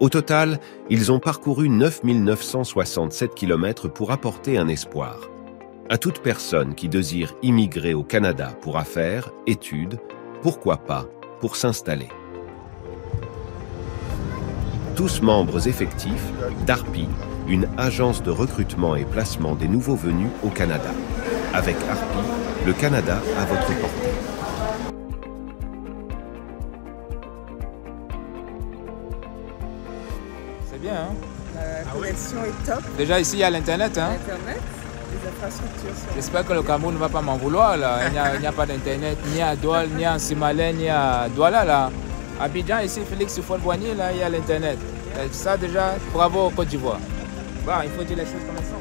Au total, ils ont parcouru 9 967 km pour apporter un espoir. À toute personne qui désire immigrer au Canada pour affaires, études, pourquoi pas, pour s'installer. Tous membres effectifs d'ARPI, une agence de recrutement et placement des nouveaux venus au Canada. Avec ARPI, le Canada à votre portée. C'est bien, hein? La connexion est top. Déjà ici, il y a l'Internet, hein? Internet, les infrastructures sont... J'espère que le Cameroun ne va pas m'en vouloir, là. Il n'y a pas d'Internet, ni à Douala, ni à Simalé, ni à Douala, là. À Abidjan, ici, Félix Houphouët-Boigny, là, il y a l'Internet. Ça, déjà, bravo au Côte d'Ivoire. Bon, il faut dire les choses comme elles sont.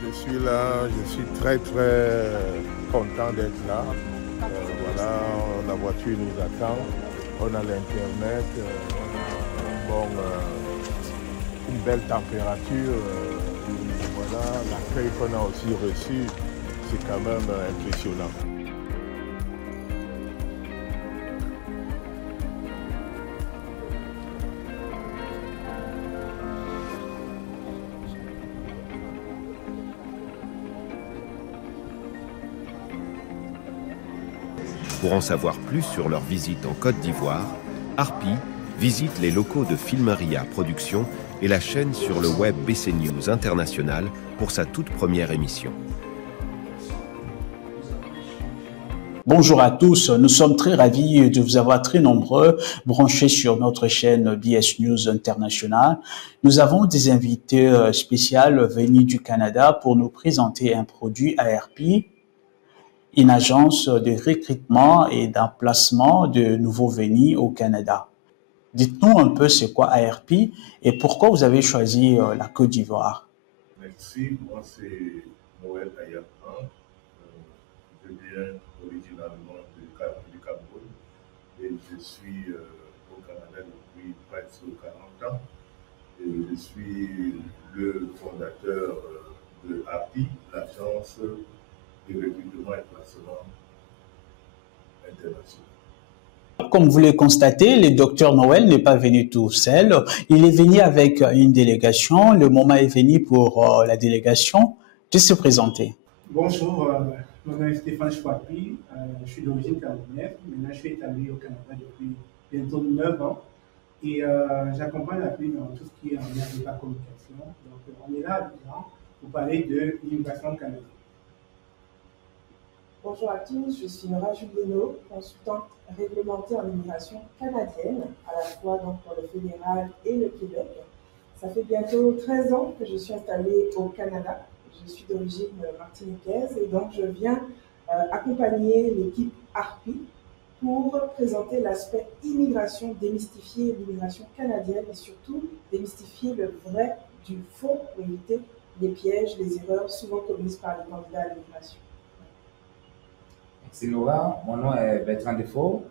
Je suis là, je suis très content d'être là. Voilà, la voiture nous attend, on a l'Internet, une belle température. Voilà, l'accueil qu'on a aussi reçu, c'est quand même impressionnant. Pour en savoir plus sur leur visite en Côte d'Ivoire, ARPI visite les locaux de Filmaria Productions et la chaîne sur le web BC News International pour sa toute première émission. Bonjour à tous, nous sommes très ravis de vous avoir très nombreux branchés sur notre chaîne BS News International. Nous avons des invités spéciaux venus du Canada pour nous présenter un produit ARPI, une agence de recrutement et d'emplacement de nouveaux venus au Canada. Dites-nous un peu c'est quoi ARPI et pourquoi vous avez choisi la Côte d'Ivoire. Merci, moi c'est Noël Ayapa. Je viens originalement du Cameroun et je suis au Canada depuis presque 40 ans. Et je suis le fondateur de ARPI, l'agence de recrutement et placement international. Comme vous le constatez, le docteur Noël n'est pas venu tout seul. Il est venu avec une délégation. Le moment est venu pour la délégation de se présenter. Bonjour, mon nom est Stéphane Chouapi. Je suis d'origine camerounaise. Maintenant, je suis établi au Canada depuis bientôt 9 ans. Et j'accompagne ARPI dans tout ce qui est en lien avec la communication. Donc, on est là pour parler de l'immigration canadienne. Bonjour à tous, je suis Nora Julieno, consultante réglementée en immigration canadienne, à la fois donc pour le fédéral et le Québec. Ça fait bientôt 13 ans que je suis installée au Canada. Je suis d'origine martiniquaise et donc je viens accompagner l'équipe ARPI pour présenter l'aspect immigration, démystifier l'immigration canadienne et surtout démystifier le vrai du faux pour éviter les pièges, les erreurs souvent commises par les candidats à l'immigration. Merci Laura, mon nom est Bertrand Defoe,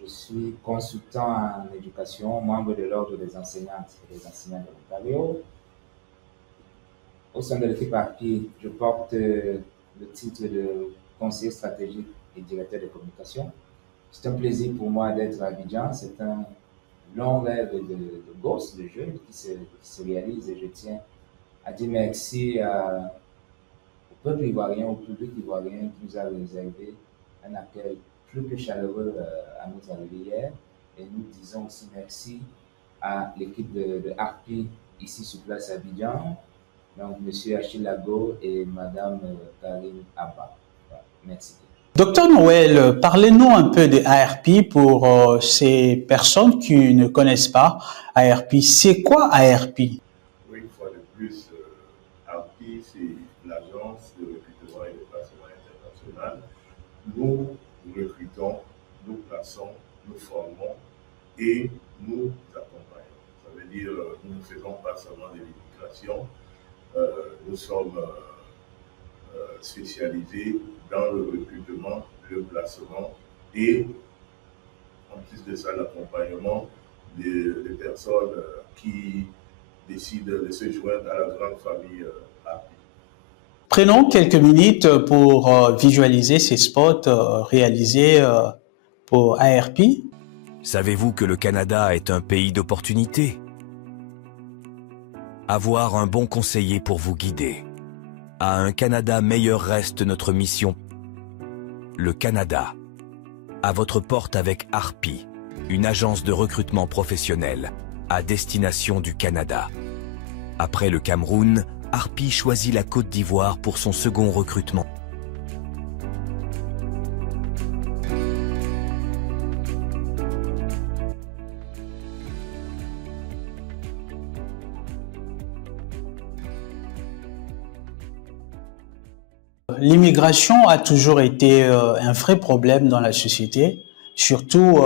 je suis consultant en éducation, membre de l'Ordre des enseignantes et des enseignants de l'Ontario. Au sein de l'équipe ARPI, je porte le titre de conseiller stratégique et directeur de communication. C'est un plaisir pour moi d'être à Abidjan, c'est un long rêve de gosse, de jeune qui se réalise et je tiens à dire merci au peuple ivoirien, au public ivoirien qui nous a réservé un accueil plus que chaleureux à notre arrivée hier. Et nous disons aussi merci à l'équipe de ARPI ici sur place à Abidjan, donc M. Achille Lago et Mme Karine Abba. Voilà, merci. Docteur Noël, parlez-nous un peu de ARPI pour ces personnes qui ne connaissent pas ARPI. C'est quoi ARPI? Oui, une fois de plus, ARPI, c'est l'agence de recrutement et de placement international. Nous recrutons, nous plaçons, nous formons et nous accompagnons. Ça veut dire nous ne faisons pas seulement de l'immigration, nous sommes spécialisés dans le recrutement, le placement et en plus de ça l'accompagnement des personnes qui décident de se joindre à la grande famille ARPI. Prenons quelques minutes pour visualiser ces spots réalisés pour ARPI. Savez-vous que le Canada est un pays d'opportunités? Avoir un bon conseiller pour vous guider. À un Canada meilleur reste notre mission. Le Canada. À votre porte avec Harpi, une agence de recrutement professionnel à destination du Canada. Après le Cameroun, Harpi choisit la Côte d'Ivoire pour son second recrutement. L'immigration a toujours été un vrai problème dans la société. Surtout,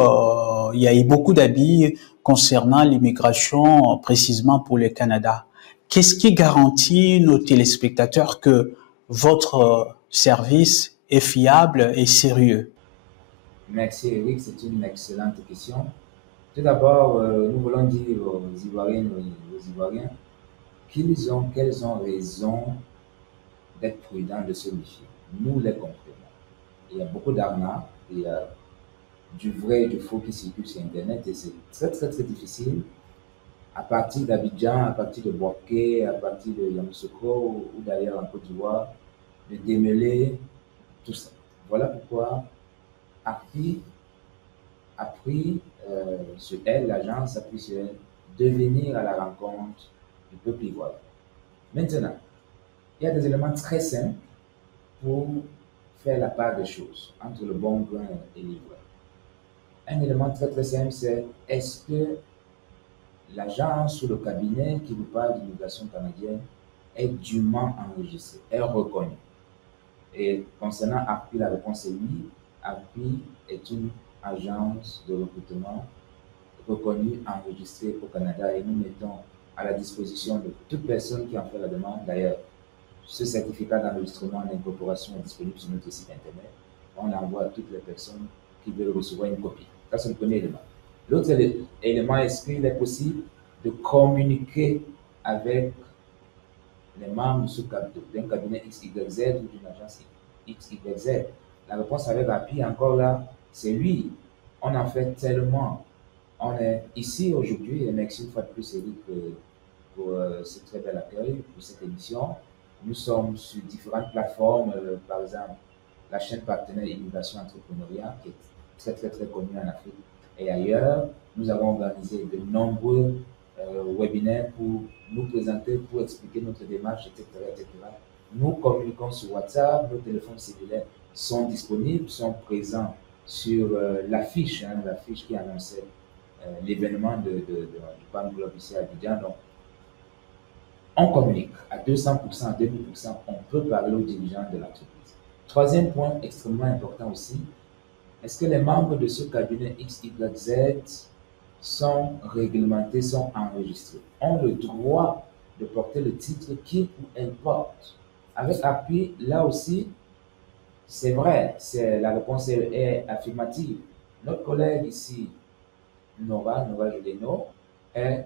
il y a eu beaucoup d'abus concernant l'immigration, précisément pour le Canada. Qu'est-ce qui garantit nos téléspectateurs que votre service est fiable et sérieux? Merci Eric, c'est une excellente question. Tout d'abord, nous voulons dire aux Ivoiriennes et aux Ivoiriens quelles ont raison d'être prudents, de se méfier. Nous les comprenons. Il y a beaucoup d'arnaques, il y a du vrai et du faux qui circulent sur Internet et c'est très difficile à partir d'Abidjan, à partir de Boaké, à partir de Yamoussoukro ou d'ailleurs en Côte d'Ivoire, de démêler tout ça. Voilà pourquoi Harpi a pris sur elle, l'agence a pris sur elle, de venir à la rencontre du peuple ivoirien. Maintenant, il y a des éléments très simples pour faire la part des choses entre le bon grain et l'ivoire. Un élément très simple, c'est est-ce que l'agence ou le cabinet qui vous parle d'immigration canadienne est dûment enregistré, est reconnu? Et concernant Harpi, la réponse est oui. Harpi est une agence de recrutement reconnue, enregistrée au Canada et nous mettons à la disposition de toute personne qui en fait la demande. D'ailleurs, ce certificat d'enregistrement et d'incorporation est disponible sur notre site internet. On l'envoie à toutes les personnes qui veulent recevoir une copie. Ça, c'est le premier élément. L'autre élément, est-ce qu'il est possible de communiquer avec les membres d'un cabinet XYZ ou d'une agence XYZ? La réponse avec Harpi, encore là, c'est oui. On en fait tellement. On est ici aujourd'hui, et merci une fois de plus, Eric, pour ce très bel accueil, pour cette émission. Nous sommes sur différentes plateformes, par exemple, la chaîne partenaire Immigration Entrepreneuriat, qui est très connue en Afrique et ailleurs. Nous avons organisé de nombreux webinaires pour nous présenter, pour expliquer notre démarche, etc. Nous communiquons sur WhatsApp, nos téléphones cellulaires sont disponibles, sont présents sur l'affiche qui annonçait l'événement du PAN Club ici à Abidjan. Donc, on communique à 200%, à 2000%, on peut parler aux dirigeants de l'entreprise. Troisième point extrêmement important aussi, est-ce que les membres de ce cabinet XYZ sont réglementés, sont enregistrés, ont le droit de porter le titre qu'il ou elle porte? Avec Harpi, là aussi, c'est vrai, la réponse est affirmative. Notre collègue ici, Nora Juleno, est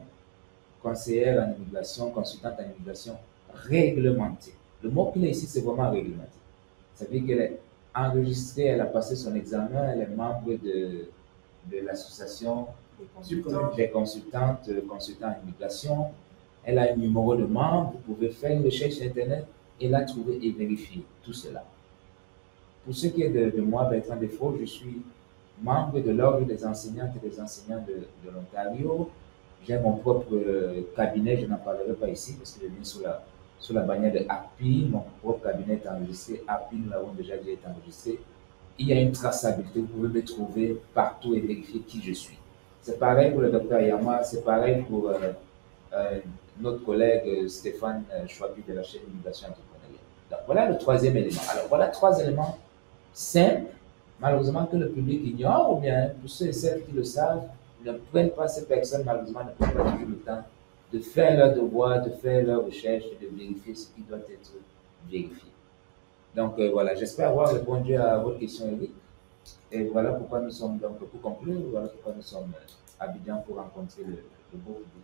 conseillère en immigration, consultante en immigration réglementée. Le mot-clé ici, c'est vraiment réglementé. Ça veut dire qu'elle est enregistrée, elle a passé son examen, elle est membre de l'association des consultants en immigration. Elle a un numéro de membre, vous pouvez faire une recherche sur Internet et la trouver et vérifier tout cela. Pour ce qui est de moi, Bertrand Defoe, je suis membre de l'Ordre des enseignantes et des enseignants de l'Ontario. J'ai mon propre cabinet, je n'en parlerai pas ici parce que je viens sous la bannière de Harpi. Mon propre cabinet est enregistré. Harpi, nous l'avons déjà dit, est enregistré. Il y a une traçabilité, vous pouvez me trouver partout et vérifier qui je suis. C'est pareil pour le docteur Yama, c'est pareil pour notre collègue Stéphane Chouapi de la chaîne Immigration Entrepreneuriale. Donc, voilà le troisième élément. Alors, voilà trois éléments simples, malheureusement que le public ignore, ou bien pour ceux et celles qui le savent, ne prennent pas ces personnes, malheureusement, ne prennent pas toujours le temps de faire leur devoir, de faire leur recherche et de vérifier ce qui doit être vérifié. Donc voilà, j'espère avoir répondu à votre question, Eric. Et voilà pourquoi nous sommes, donc pour conclure, voilà pourquoi nous sommes à Abidjan pour rencontrer le beau public.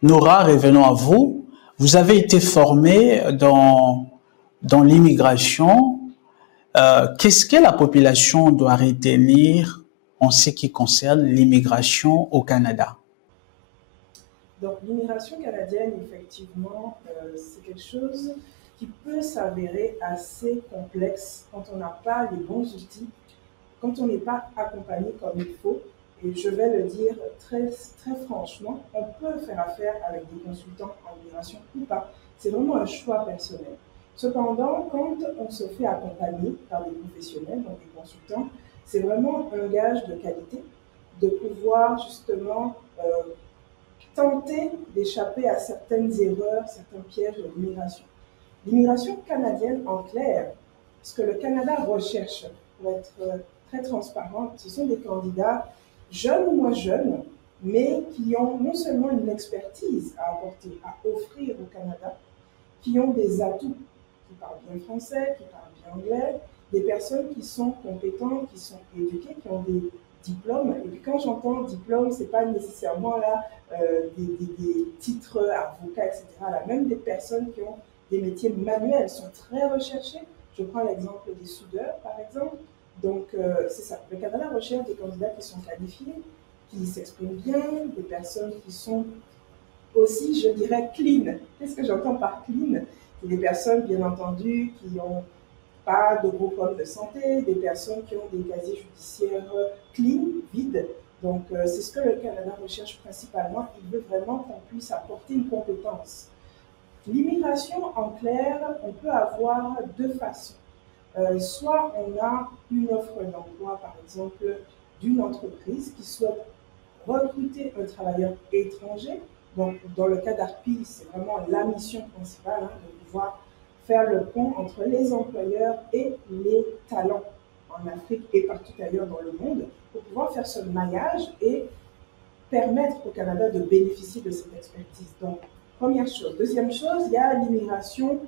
Nora, revenons à vous. Vous avez été formée dans l'immigration. Qu'est-ce que la population doit retenir en ce qui concerne l'immigration au Canada? Donc l'immigration canadienne, effectivement, c'est quelque chose qui peut s'avérer assez complexe quand on n'a pas les bons outils, quand on n'est pas accompagné comme il faut. Et je vais le dire très, très franchement, on peut faire affaire avec des consultants en immigration ou pas. C'est vraiment un choix personnel. Cependant, quand on se fait accompagner par des professionnels, donc des consultants, c'est vraiment un gage de qualité de pouvoir justement tenter d'échapper à certaines erreurs, certains pièges de l'immigration. L'immigration canadienne, en clair, ce que le Canada recherche, pour être très transparent, ce sont des candidats jeunes ou moins jeunes, mais qui ont non seulement une expertise à apporter, à offrir au Canada, qui ont des atouts, qui parlent bien français, qui parlent bien anglais, des personnes qui sont compétentes, qui sont éduquées, qui ont des diplômes. Et puis quand j'entends diplôme, ce n'est pas nécessairement là des titres avocats, etc. Là, même des personnes qui ont des métiers manuels sont très recherchés. Je prends l'exemple des soudeurs, par exemple. Donc, c'est ça. Le Canada recherche des candidats qui sont qualifiés, qui s'expriment bien, des personnes qui sont aussi, je dirais, clean. Qu'est-ce que j'entends par clean? C'est des personnes, bien entendu, qui n'ont pas de gros problèmes de santé, des personnes qui ont des casiers judiciaires clean, vides. Donc, c'est ce que le Canada recherche principalement. Il veut vraiment qu'on puisse apporter une compétence. L'immigration, en clair, on peut avoir deux façons. Soit on a une offre d'emploi, par exemple, d'une entreprise qui souhaite recruter un travailleur étranger. Donc, dans le cas d'Arpi, c'est vraiment la mission principale, de pouvoir faire le pont entre les employeurs et les talents en Afrique et partout ailleurs dans le monde, pour pouvoir faire ce maillage et permettre au Canada de bénéficier de cette expertise. Donc, première chose. Deuxième chose, il y a l'immigration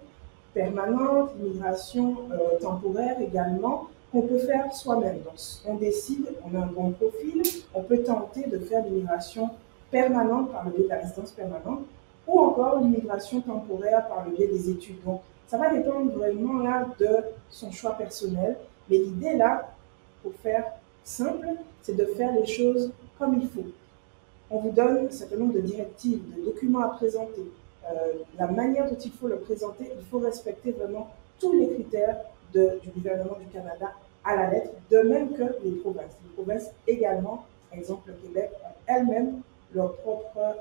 permanente, l'immigration temporaire également, qu'on peut faire soi-même. Donc, on décide, on a un bon profil, on peut tenter de faire l'immigration permanente par le biais de la résidence permanente, ou encore l'immigration temporaire par le biais des études. Donc, ça va dépendre vraiment là de son choix personnel, mais l'idée là, pour faire simple, c'est de faire les choses comme il faut. On vous donne un certain nombre de directives, de documents à présenter, la manière dont il faut le présenter, il faut respecter vraiment tous les critères du gouvernement du Canada à la lettre, de même que les provinces. Les provinces également, par exemple le Québec, ont elles-mêmes leur propre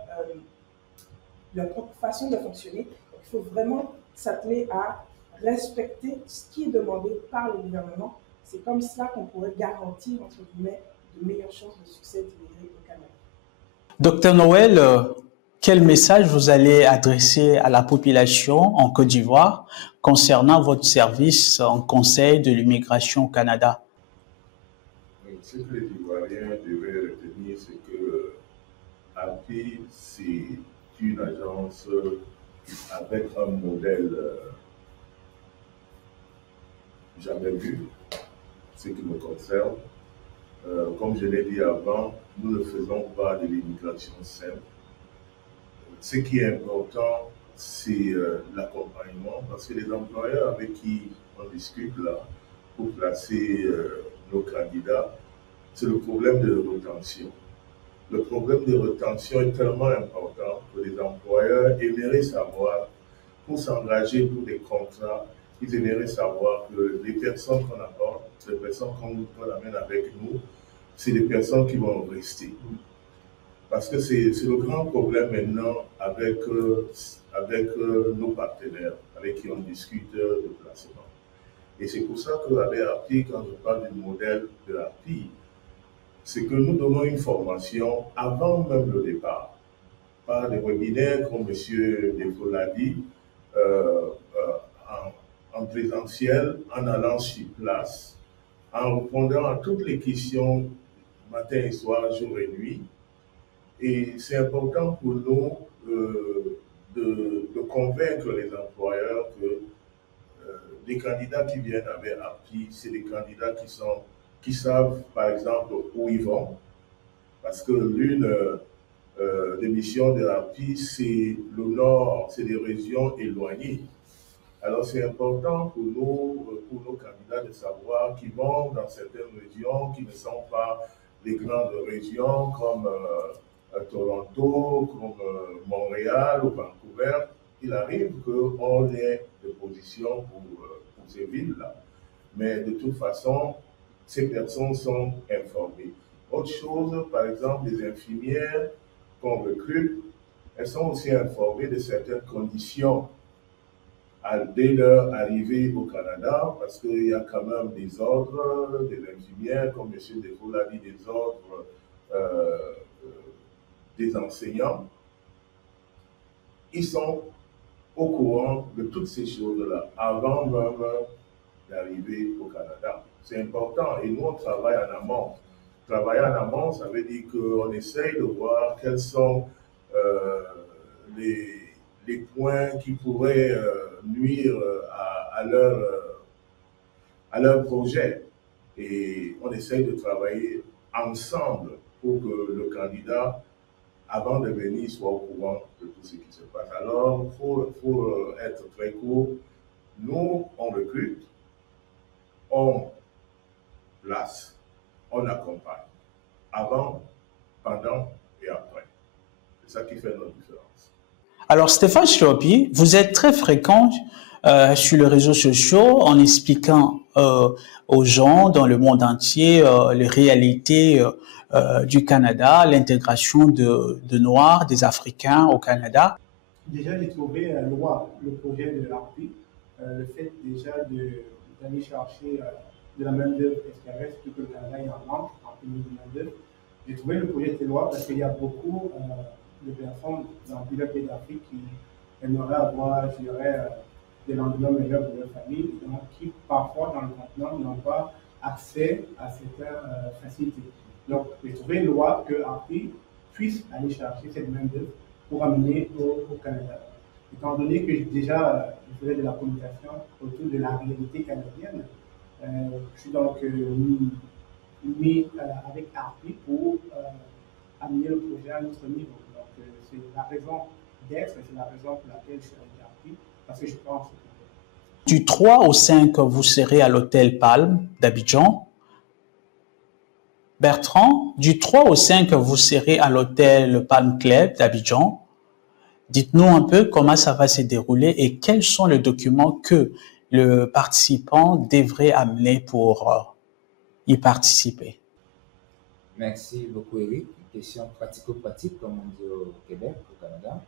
façon de fonctionner. Donc, il faut vraiment s'atteler à respecter ce qui est demandé par le gouvernement. C'est comme cela qu'on pourrait garantir, entre guillemets, de meilleures chances de succès d'immigrer au Canada. Docteur Noël, quel message vous allez adresser à la population en Côte d'Ivoire concernant votre service en conseil de l'immigration au Canada? Ce que les Ivoiriens devaient retenir, c'est que API, c'est une agence avec un modèle jamais vu, ce qui me concerne. Comme je l'ai dit avant, nous ne faisons pas de l'immigration simple. Ce qui est important, c'est l'accompagnement, parce que les employeurs avec qui on discute là, pour placer nos candidats, c'est le problème de rétention. Le problème de rétention est tellement important que les employeurs aimeraient savoir, pour s'engager pour des contrats, ils aimeraient savoir que les personnes qu'on apporte, les personnes qu'on amène avec nous, c'est des personnes qui vont rester. Parce que c'est le grand problème maintenant avec nos partenaires avec qui on discute de placement. Et c'est pour ça qu'avec ARPI, quand je parle du modèle de ARPI, c'est que nous donnons une formation avant même le départ, par des webinaires, comme M. Defo l'a dit, en présentiel, en allant sur place, en répondant à toutes les questions matin et soir, jour et nuit. Et c'est important pour nous de convaincre les employeurs que les candidats qui viennent avec API, c'est des candidats qui savent, par exemple, où ils vont. Parce que l'une des missions de l'API, c'est le nord, c'est des régions éloignées. Alors c'est important pour nos candidats de savoir qu'ils vont dans certaines régions qui ne sont pas les grandes régions comme Toronto, comme Montréal ou Vancouver, il arrive qu'on ait des positions pour ces villes-là. Mais de toute façon, ces personnes sont informées. Autre chose, par exemple, les infirmières qu'on recrute, elles sont aussi informées de certaines conditions dès leur arrivée au Canada, parce qu'il y a quand même des ordres des infirmières, comme M. Defoe l'a dit, des ordres des enseignants. Ils sont au courant de toutes ces choses-là avant même d'arriver au Canada. C'est important et nous, on travaille en amont. Travailler en amont, ça veut dire qu'on essaye de voir quels sont les points qui pourraient nuire à leur projet. Et on essaye de travailler ensemble pour que le candidat, avant de venir, soit au courant de tout ce qui se passe. Alors, il faut être très court. Nous, on recrute, on place, on accompagne. Avant, pendant et après. C'est ça qui fait notre différence. Alors, Stéphane Chiobi, vous êtes très fréquent sur les réseaux sociaux en expliquant aux gens dans le monde entier les réalités du Canada, l'intégration de Noirs, des Africains au Canada. Déjà, j'ai trouvé le projet de l'ARPI, le fait déjà d'aller chercher de la main-d'œuvre extérieure, surtout que le Canada est en manque en termes de main-d'œuvre. J'ai trouvé le projet de loi parce qu'il y a beaucoup de personnes dans plusieurs pays d'Afrique qui aimeraient avoir, je dirais, des lendemains meilleurs pour leur famille, donc qui parfois dans le continent n'ont pas accès à certaines facilités. Donc, j'ai trouvé une loi que l'ARPI puisse aller chercher cette main-d'œuvre pour amener au Canada. Étant donné que déjà je faisais de la communication autour de la réalité canadienne, je suis donc mis avec ARPI pour amener le projet à notre niveau. Donc c'est la raison d'être, c'est la raison pour laquelle je suis avec ARPI, parce que je pense que... Du 3 au 5, vous serez à l'hôtel Palme d'Abidjan. Bertrand, du 3 au 5, vous serez à l'hôtel Palm Club d'Abidjan. Dites-nous un peu comment ça va se dérouler et quels sont les documents que le participant devrait amener pour y participer. Merci beaucoup, Eric. Une question pratico-pratique, comme on dit au Québec, au Canada.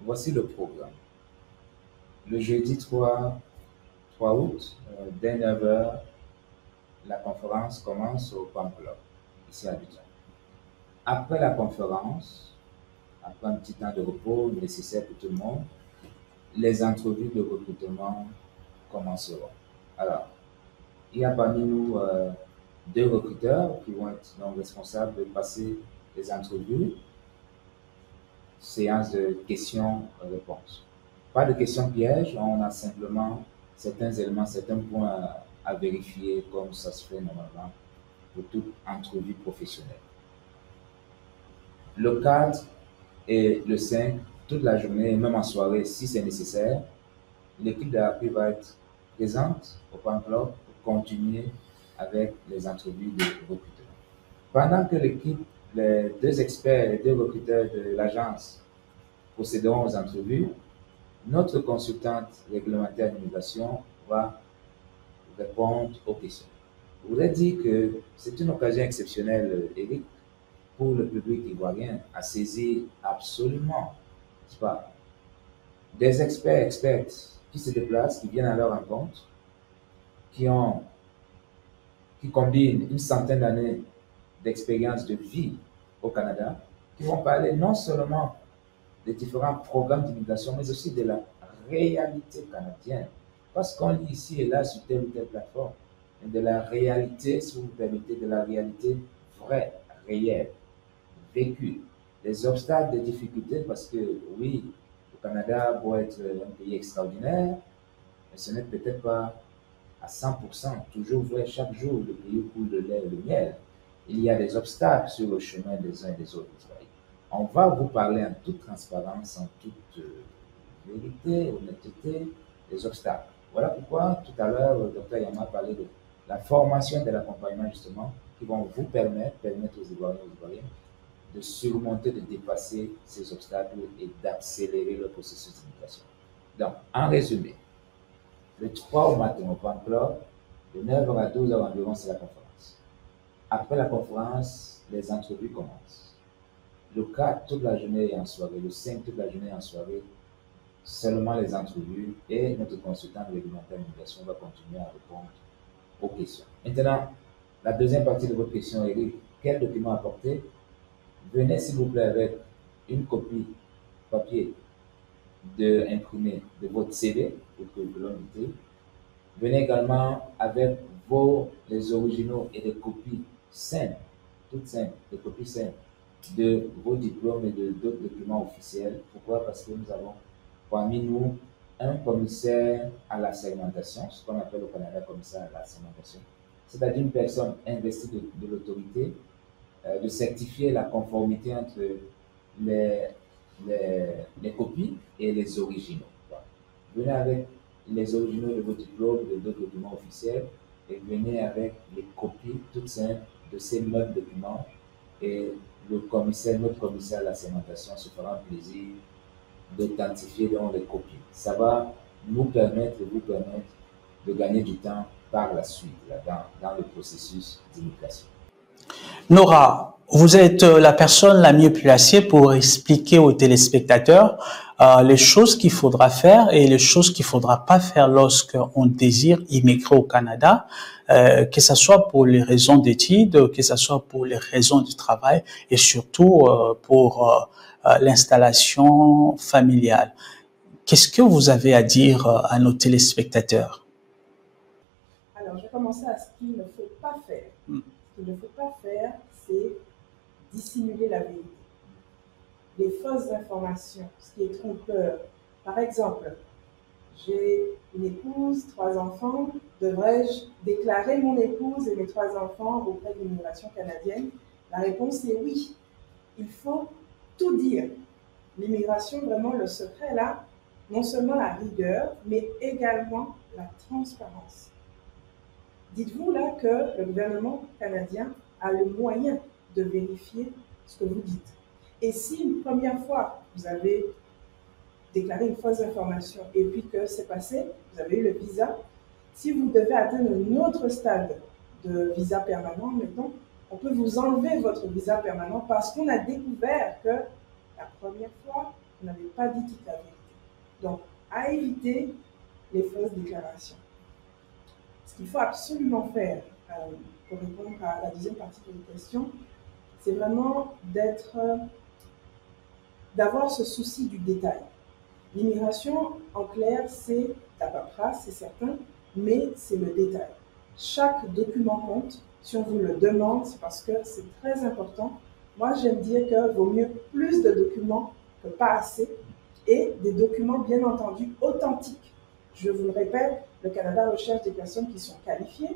Voici le programme. Le jeudi 3 août, dès 9h, la conférence commence au Palm Club, ici à Abidjan. Après la conférence, après un petit temps de repos nécessaire pour tout le monde, les entrevues de recrutement commenceront. Alors, il y a parmi nous 2 recruteurs qui vont être donc responsables de passer les entrevues, séance de questions-réponses. Pas de questions pièges, on a simplement certains éléments, certains points à vérifier comme ça se fait normalement pour toute entrevue professionnelle. Le 4 et le 5, toute la journée, et même en soirée, si c'est nécessaire, l'équipe de l'ARPI va être présente au Palm Club pour continuer avec les entrevues de recrutement. Pendant que l'équipe, les 2 experts, les 2 recruteurs de l'agence procéderont aux entrevues, notre consultante réglementaire d'immigration va répondre aux questions. Je voudrais dire que c'est une occasion exceptionnelle, Eric, pour le public ivoirien à saisir absolument, n'est-ce pas, des experts qui se déplacent, qui viennent à leur rencontre, qui combinent une centaine d'années d'expérience de vie au Canada, qui vont parler non seulement des différents programmes d'immigration, mais aussi de la réalité canadienne. Parce qu'on lit ici et là sur telle ou telle plateforme, mais de la réalité, si vous me permettez, de la réalité vraie, réelle, vécue. Des obstacles, des difficultés, parce que oui, le Canada doit être un pays extraordinaire, mais ce n'est peut-être pas à 100% toujours vrai chaque jour, le pays coule le lait et le miel. Il y a des obstacles sur le chemin des uns et des autres. On va vous parler en toute transparence, en toute vérité, honnêteté, des obstacles. Voilà pourquoi tout à l'heure, le docteur Yama parlait de la formation de l'accompagnement justement, qui qui vont vous permettre aux Ivoiriens et aux Ivoiriennes de surmonter, de dépasser ces obstacles et d'accélérer le processus d'immigration. Donc, en résumé, le 3 au matin au Grand Club, de 9h à 12h environ, c'est la conférence. Après la conférence, les entrevues commencent. Le 4, toute la journée et en soirée. Le 5, toute la journée et en soirée, seulement les entrevues, et notre consultant réglementaire d'immigration va continuer à répondre aux questions. Maintenant, la deuxième partie de votre question, Eric, quel document apporter? Venez s'il vous plaît avec une copie papier imprimée de votre CV, votre curriculum vitae. Venez également avec les originaux et les copies simples, toutes simples, les copies simples de vos diplômes et d'autres documents officiels. Pourquoi? Parce que nous avons parmi nous un commissaire à la segmentation, ce qu'on appelle au Canada commissaire à la segmentation, c'est-à-dire une personne investie de l'autorité de certifier la conformité entre les copies et les originaux. Venez avec les originaux de vos diplômes, de d'autres documents officiels, et venez avec les copies toutes simples de ces mêmes documents, et notre commissaire à la segmentation se fera un plaisir d'authentifier dans les copies. Ça va nous permettre et vous permettre de gagner du temps par la suite dans le processus d'immigration. Nora, vous êtes la personne la mieux placée pour expliquer aux téléspectateurs les choses qu'il faudra faire et les choses qu'il ne faudra pas faire lorsqu'on désire immigrer au Canada, que ce soit pour les raisons d'études, que ce soit pour les raisons du travail et surtout pour l'installation familiale. Qu'est-ce que vous avez à dire à nos téléspectateurs? Alors, je vais commencer à ce qu'il ne faut pas faire. Ce qu'il ne faut pas faire, c'est dissimuler la vérité. Les fausses informations, ce qui est trompeur. Par exemple, j'ai une épouse, 3 enfants, devrais-je déclarer mon épouse et mes 3 enfants auprès de l'immigration canadienne? La réponse est oui. Il faut tout dire. L'immigration, vraiment, le secret là, non seulement la rigueur, mais également la transparence. Dites-vous là que le gouvernement canadien a le moyen de vérifier ce que vous dites. Et si une première fois, vous avez déclaré une fausse information et puis que c'est passé, vous avez eu le visa, si vous devez atteindre un autre stade de visa permanent, mettons, on peut vous enlever votre visa permanent parce qu'on a découvert que la première fois, vous n'avez pas dit toute la vérité. Donc, à éviter les fausses déclarations. Ce qu'il faut absolument faire pour répondre à la deuxième partie de votre question, c'est vraiment d'avoir ce souci du détail. L'immigration, en clair, c'est la paperasse, c'est certain, mais c'est le détail. Chaque document compte. Si on vous le demande, c'est parce que c'est très important. Moi, j'aime dire qu'il vaut mieux plus de documents que pas assez, et des documents, bien entendu, authentiques. Je vous le répète, le Canada recherche des personnes qui sont qualifiées,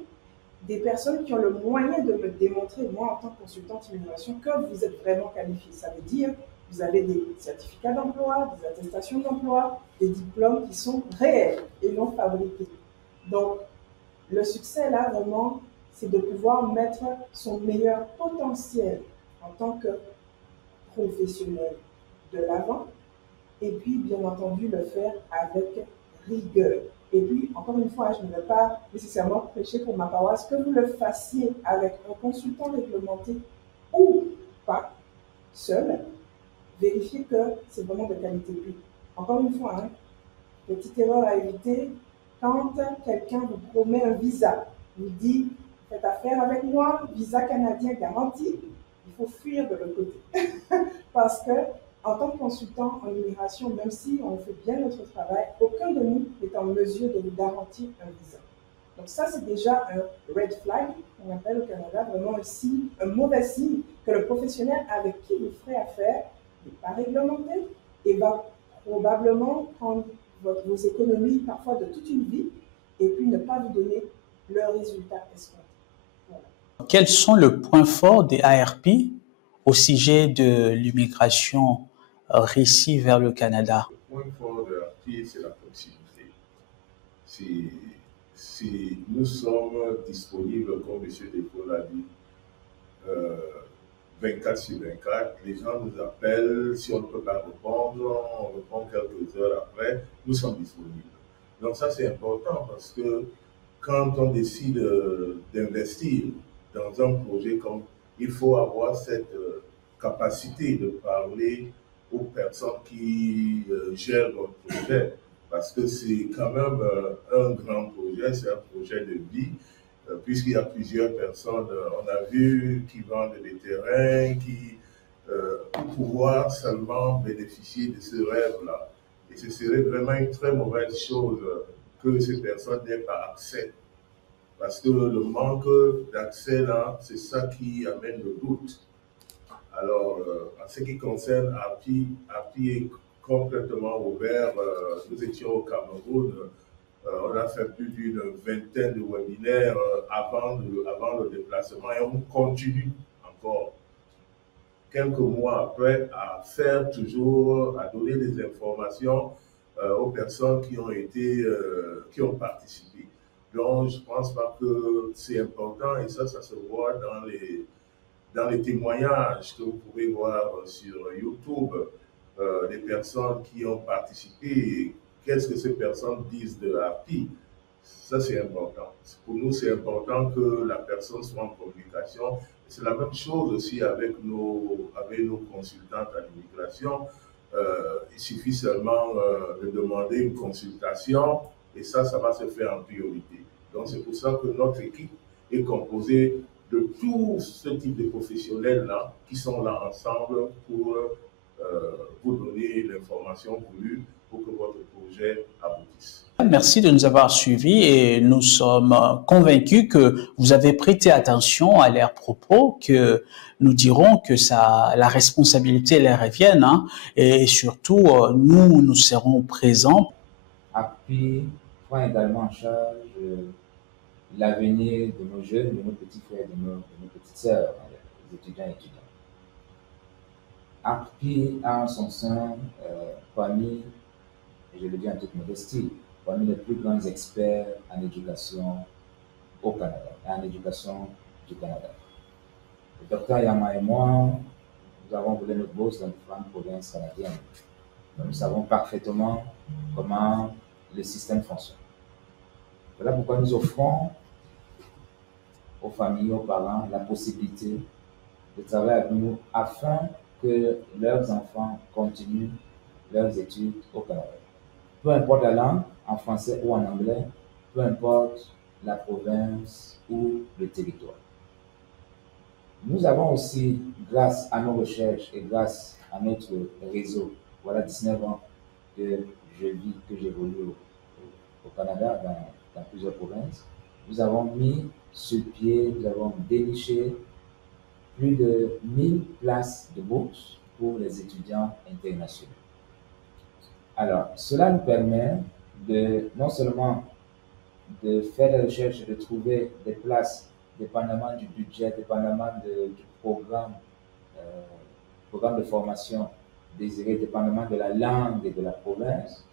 des personnes qui ont le moyen de me démontrer, moi, en tant que consultante immigration, que vous êtes vraiment qualifié. Ça veut dire vous avez des certificats d'emploi, des attestations d'emploi, des diplômes qui sont réels et non fabriqués. Donc, le succès, là, vraiment, c'est de pouvoir mettre son meilleur potentiel en tant que professionnel de l'avant, et puis, bien entendu, le faire avec rigueur. Et puis, encore une fois, je ne vais pas nécessairement prêcher pour ma paroisse, que vous le fassiez avec un consultant réglementé ou pas, seul, vérifiez que c'est vraiment de qualité pure. Encore une fois, petite erreur à éviter, quand quelqu'un vous promet un visa, vous dit « faites affaire avec moi, visa canadien garanti », il faut fuir de l'autre côté. Parce que, en tant que consultant en immigration, même si on fait bien notre travail, aucun de nous n'est en mesure de vous garantir un visa. Donc ça, c'est déjà un red flag, qu'on appelle au Canada, vraiment un signe, un mauvais signe que le professionnel avec qui vous ferez affaire n'est pas réglementé et va probablement prendre vos économies parfois de toute une vie et puis ne pas vous donner le résultat escompté. Voilà. Quels sont les points forts des ARP au sujet de l'immigration réussie vers le Canada? Le point fort de l'ARP, c'est la proximité. Si nous sommes disponibles, comme M. Despaul l'a dit, 24 sur 24. Les gens nous appellent, si on ne peut pas répondre, on répond quelques heures après, nous sommes disponibles. Donc ça c'est important parce que quand on décide d'investir dans un projet, comme il faut avoir cette capacité de parler aux personnes qui gèrent votre projet, parce que c'est quand même un grand projet, c'est un projet de vie, puisqu'il y a plusieurs personnes, on a vu, qui vendent des terrains, qui pour pouvoir seulement bénéficier de ce rêve-là. Et ce serait vraiment une très mauvaise chose que ces personnes n'aient pas accès. Parce que le manque d'accès là, c'est ça qui amène le doute. Alors, en ce qui concerne API, API est complètement ouvert. Nous étions au Cameroun, on a fait plus d'une vingtaine de webinaires avant le déplacement et on continue encore quelques mois après à faire toujours, à donner des informations aux personnes qui ont été, qui ont participé. Donc, je ne pense pas que c'est important et ça se voit dans les témoignages que vous pouvez voir sur YouTube des personnes qui ont participé. Qu'est-ce que ces personnes disent de API? Ça, c'est important. Pour nous, c'est important que la personne soit en communication. C'est la même chose aussi avec nos consultantes à l'immigration. Il suffit seulement de demander une consultation et ça va se faire en priorité. Donc, c'est pour ça que notre équipe est composée de tout ce type de professionnels-là qui sont là ensemble pour vous donner l'information voulue pour que votre projet aboutisse. Merci de nous avoir suivis et nous sommes convaincus que vous avez prêté attention à leurs propos, que nous dirons que la responsabilité leur revienne hein, et surtout nous serons présents. API prend également en charge l'avenir de nos jeunes, de nos petits frères, de nos petites sœurs, les étudiants et étudiantes. API a en son sein parmi, et je le dis en toute modestie, parmi les plus grands experts en éducation au Canada, en éducation du Canada. Le docteur Yama et moi, nous avons volé notre bourse dans différentes provinces canadiennes. Nous savons parfaitement comment le système fonctionne. Voilà pourquoi nous offrons aux familles, aux parents, la possibilité de travailler avec nous afin que leurs enfants continuent leurs études au Canada. Peu importe la langue, en français ou en anglais, peu importe la province ou le territoire. Nous avons aussi, grâce à nos recherches et grâce à notre réseau, voilà 19 ans que je vis, que j'évolue au Canada, dans plusieurs provinces, nous avons mis sur pied, nous avons déniché plus de 1000 places de bourse pour les étudiants internationaux. Alors, cela nous permet non seulement de faire des recherches et de trouver des places dépendamment du budget, dépendamment du programme de formation désiré, dépendamment de la langue et de la province.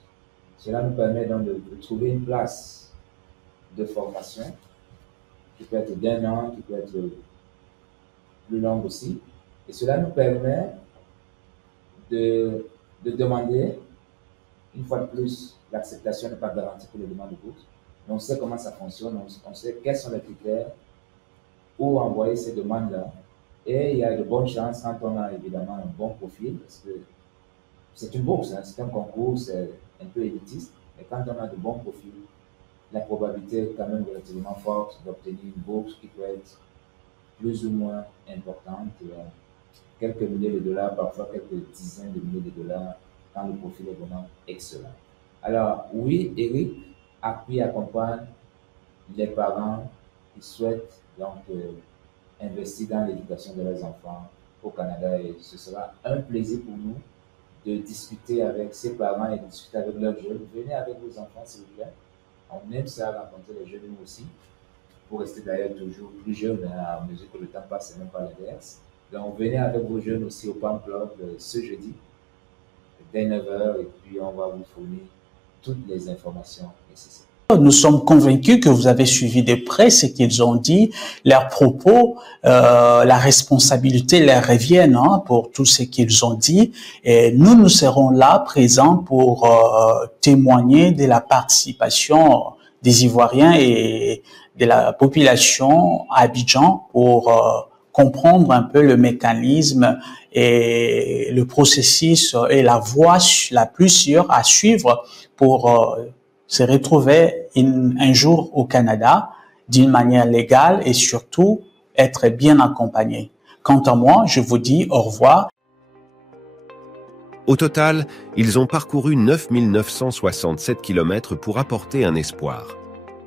Cela nous permet donc de trouver une place de formation qui peut être d'1 an, qui peut être plus longue aussi. Et cela nous permet de demander, une fois de plus, l'acceptation n'est pas garantie pour les demandes de bourse. Mais on sait comment ça fonctionne, on sait quels sont les critères où envoyer ces demandes-là. Et il y a de bonnes chances quand on a évidemment un bon profil, parce que c'est une bourse, hein, c'est un concours, c'est un peu élitiste, mais quand on a de bons profils, la probabilité est quand même relativement forte d'obtenir une bourse qui peut être plus ou moins importante, quelques milliers de dollars, parfois quelques dizaines de milliers de dollars, quand le profil est vraiment excellent. Alors oui, Eric accompagne les parents qui souhaitent donc investir dans l'éducation de leurs enfants au Canada et ce sera un plaisir pour nous de discuter avec ces parents et de discuter avec leurs jeunes. Venez avec vos enfants s'il vous plaît. On aime ça rencontrer les jeunes nous aussi, pour rester d'ailleurs toujours plus jeunes à mesure que le temps passe, c'est même pas l'inverse. Donc venez avec vos jeunes aussi au Palm Club ce jeudi dès 9h et puis on va vous fournir toutes les informations nécessaires. Nous sommes convaincus que vous avez suivi de près ce qu'ils ont dit, leurs propos, la responsabilité leur revient pour tout ce qu'ils ont dit. Et nous serons là présents pour témoigner de la participation des Ivoiriens et de la population à Abidjan pour comprendre un peu le mécanisme et le processus et la voie la plus sûre à suivre pour se retrouver un jour au Canada d'une manière légale et surtout être bien accompagné. Quant à moi, je vous dis au revoir. Au total, ils ont parcouru 9 967 km pour apporter un espoir.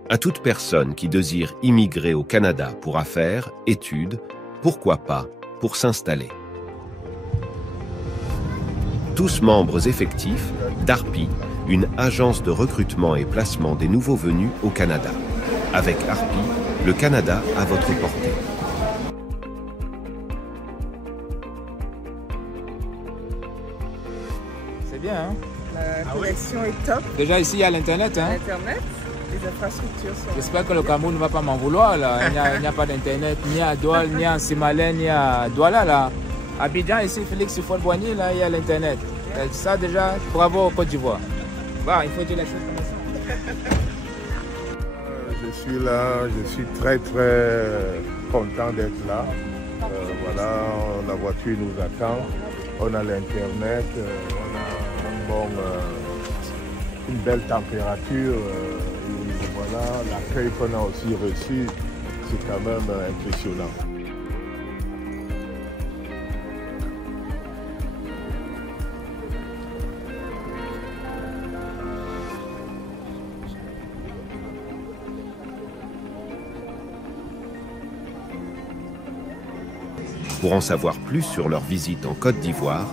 À toute personne qui désire immigrer au Canada pour affaires, études, pourquoi pas, pour s'installer. Tous membres effectifs d'ARPI, une agence de recrutement et placement des nouveaux venus au Canada. Avec ARPI, le Canada à votre portée. C'est bien, hein? La connexion est top. Déjà ici, il y a l'Internet, hein? Internet, les infrastructures sont... J'espère que le Cameroun ne va pas m'en vouloir, là. Il n'y a pas d'Internet, ni à Douala, ni à Simalène, ni à Douala, là. À Abidjan, ici, Félix Houphouët-Boigny, là, il y a l'Internet. Ça, déjà, bravo au Côte d'Ivoire. Bon, il faut dire la chose comme ça. Je suis là, je suis très content d'être là. Voilà, la voiture nous attend, on a l'Internet, on a une belle température. Et voilà, l'accueil qu'on a aussi reçu, c'est quand même impressionnant. Pour en savoir plus sur leur visite en Côte d'Ivoire,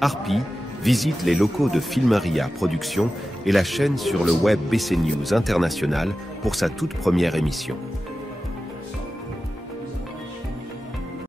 ARPI visite les locaux de Filmaria Productions et la chaîne sur le web BC News International pour sa toute première émission.